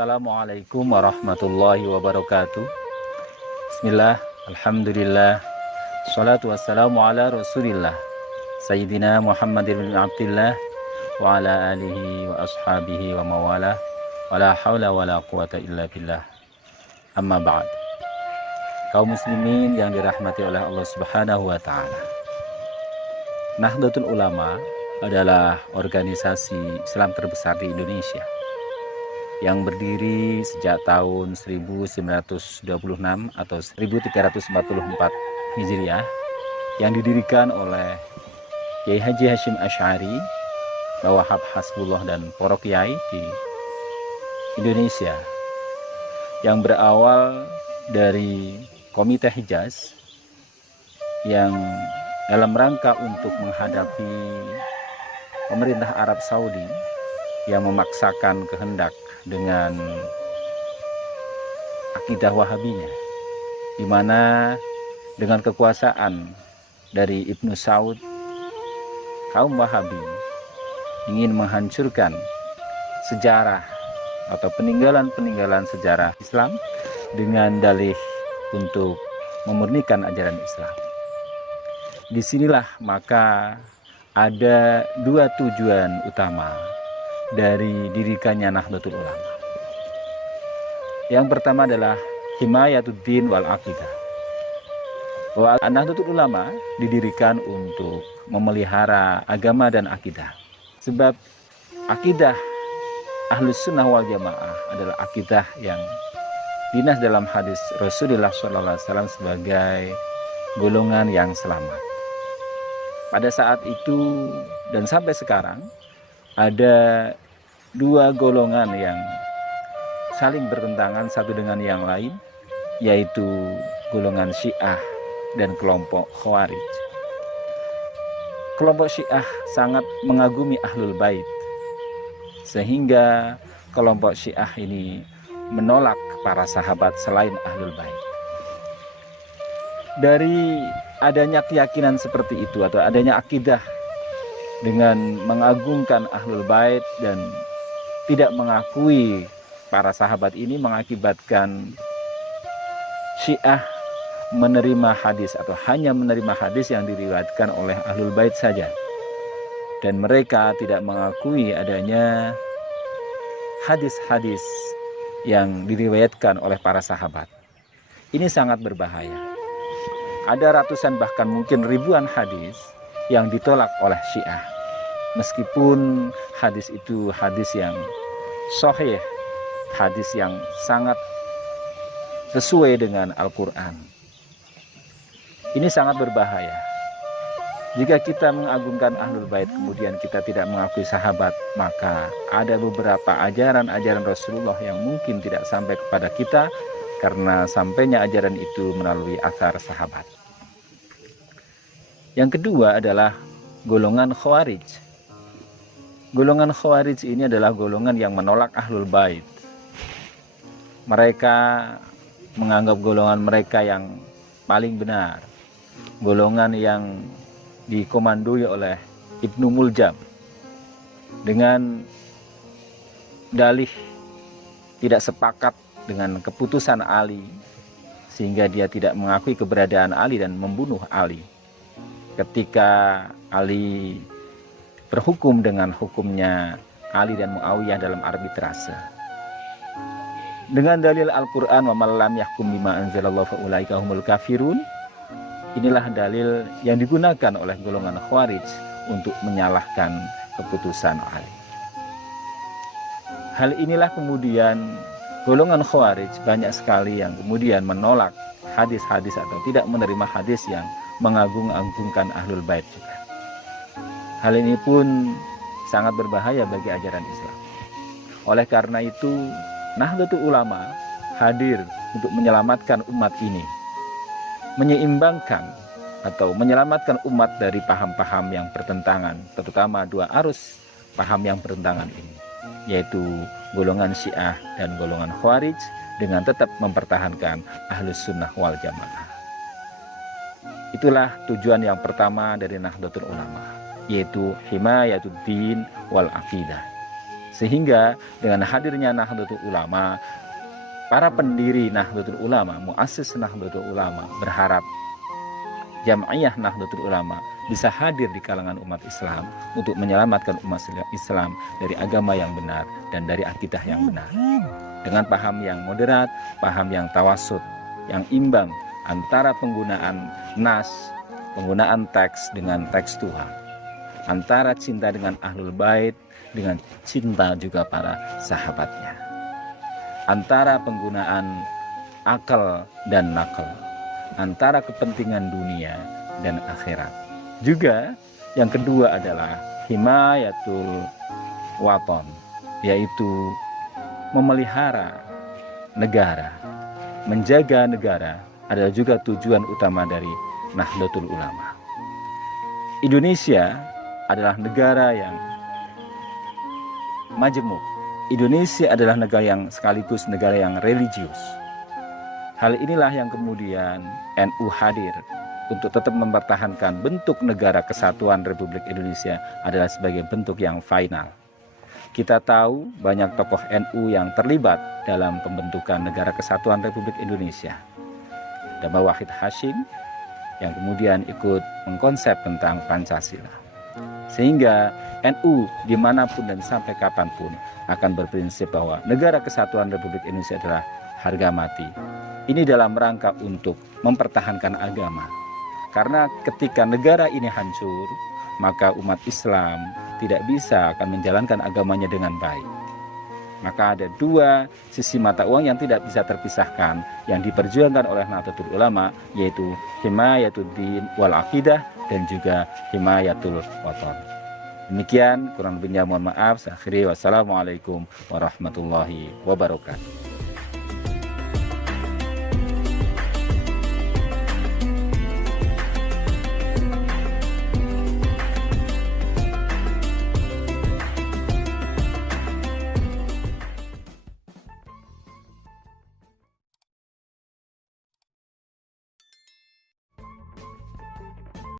Assalamualaikum warahmatullahi wabarakatuh. Bismillah, alhamdulillah, salatu wassalamu ala rasulillah Sayyidina Muhammadin bin Abdillah wa ala alihi wa ashabihi wa mawalah wa la hawla wa la quwata illa billah. Amma ba'd. Kaum muslimin yang dirahmati oleh Allah Subhanahu wa ta'ala, Nahdlatul Ulama adalah organisasi Islam terbesar di Indonesia yang berdiri sejak tahun 1926 atau 1344 Hijriah, yang didirikan oleh Kiai Haji Hashim Asy'ari, Wahab Hasbullah dan para kiai di Indonesia, yang berawal dari Komite Hijaz yang dalam rangka untuk menghadapi pemerintah Arab Saudi yang memaksakan kehendak dengan akidah Wahabinya, di mana dengan kekuasaan dari Ibnu Saud, kaum Wahabi ingin menghancurkan sejarah atau peninggalan-peninggalan sejarah Islam dengan dalih untuk memurnikan ajaran Islam. Disinilah maka ada dua tujuan utama dari dirikannya Nahdlatul Ulama. Yang pertama adalah himayatuddin wal aqidah. Bahwa Nahdlatul Ulama didirikan untuk memelihara agama dan akidah. Sebab akidah Ahlus Sunnah wal Jamaah adalah akidah yang dinas dalam hadis Rasulullah SAW sebagai golongan yang selamat. Pada saat itu dan sampai sekarang ada dua golongan yang saling bertentangan satu dengan yang lain, yaitu golongan Syiah dan kelompok Khawarij. Kelompok Syiah sangat mengagumi Ahlul Bait, sehingga kelompok Syiah ini menolak para sahabat selain Ahlul Bait. Dari adanya keyakinan seperti itu atau adanya akidah dengan mengagungkan Ahlul Bait dan tidak mengakui para sahabat ini, mengakibatkan Syiah menerima hadis atau hanya menerima hadis yang diriwayatkan oleh Ahlul Bait saja, dan mereka tidak mengakui adanya hadis-hadis yang diriwayatkan oleh para sahabat. Ini sangat berbahaya. Ada ratusan bahkan mungkin ribuan hadis yang ditolak oleh Syiah, meskipun hadis itu hadis yang sahih, hadis yang sangat sesuai dengan Al-Quran. Ini sangat berbahaya. Jika kita mengagungkan Ahlul Bait kemudian kita tidak mengakui sahabat, maka ada beberapa ajaran-ajaran Rasulullah yang mungkin tidak sampai kepada kita karena sampainya ajaran itu melalui athar sahabat. Yang kedua adalah golongan Khawarij. Golongan Khawarij ini adalah golongan yang menolak Ahlul Bait. Mereka menganggap golongan mereka yang paling benar, golongan yang dikomandoi oleh Ibnu Muljam dengan dalih tidak sepakat dengan keputusan Ali, sehingga dia tidak mengakui keberadaan Ali dan membunuh Ali ketika Ali berhukum dengan hukumnya Ali dan Muawiyah dalam arbitrase. Dengan dalil Al-Quran, wa man lam yahkum bima anzalallahu fa ulaika humul kafirun. Inilah dalil yang digunakan oleh golongan Khawarij untuk menyalahkan keputusan Ali. Hal inilah kemudian golongan Khawarij banyak sekali yang kemudian menolak hadis-hadis atau tidak menerima hadis yang mengagung-agungkan Ahlul Bait juga. Hal ini pun sangat berbahaya bagi ajaran Islam. Oleh karena itu, Nahdlatul Ulama hadir untuk menyelamatkan umat ini, menyeimbangkan atau menyelamatkan umat dari paham-paham yang bertentangan, terutama dua arus paham yang bertentangan ini, yaitu golongan Syiah dan golongan Khawarij, dengan tetap mempertahankan Ahlus Sunnah wal Jamaah. Itulah tujuan yang pertama dari Nahdlatul Ulama, yaitu himayatuddin wal aqidah. Sehingga dengan hadirnya Nahdlatul Ulama, para pendiri Nahdlatul Ulama, muassis Nahdlatul Ulama berharap Jam'iyah Nahdlatul Ulama bisa hadir di kalangan umat Islam untuk menyelamatkan umat Islam dari agama yang benar dan dari akidah yang benar. Dengan paham yang moderat, paham yang tawasud, yang imbang antara penggunaan nas, penggunaan teks dengan tekstual, antara cinta dengan Ahlul Bait dengan cinta juga para sahabatnya, antara penggunaan akal dan nakal, antara kepentingan dunia dan akhirat. Juga yang kedua adalah himayatul waton, yaitu memelihara negara, menjaga negara adalah juga tujuan utama dari Nahdlatul Ulama. Indonesia adalah negara yang majemuk. Indonesia adalah negara yang sekaligus negara yang religius. Hal inilah yang kemudian NU hadir untuk tetap mempertahankan bentuk negara kesatuan Republik Indonesia adalah sebagai bentuk yang final. Kita tahu banyak tokoh NU yang terlibat dalam pembentukan negara kesatuan Republik Indonesia. Dama Wahid Hasyim yang kemudian ikut mengkonsep tentang Pancasila. Sehingga NU dimanapun dan sampai kapanpun akan berprinsip bahwa negara kesatuan Republik Indonesia adalah harga mati. Ini dalam rangka untuk mempertahankan agama. Karena ketika negara ini hancur, maka umat Islam tidak bisa akan menjalankan agamanya dengan baik. Maka ada dua sisi mata uang yang tidak bisa terpisahkan yang diperjuangkan oleh Nahdlatul Ulama, yaitu himayatul din wal aqidah dan juga himayatul waton. Demikian, kurang lebihnya mohon maaf. Saya akhiri, wassalamualaikum warahmatullahi wabarakatuh.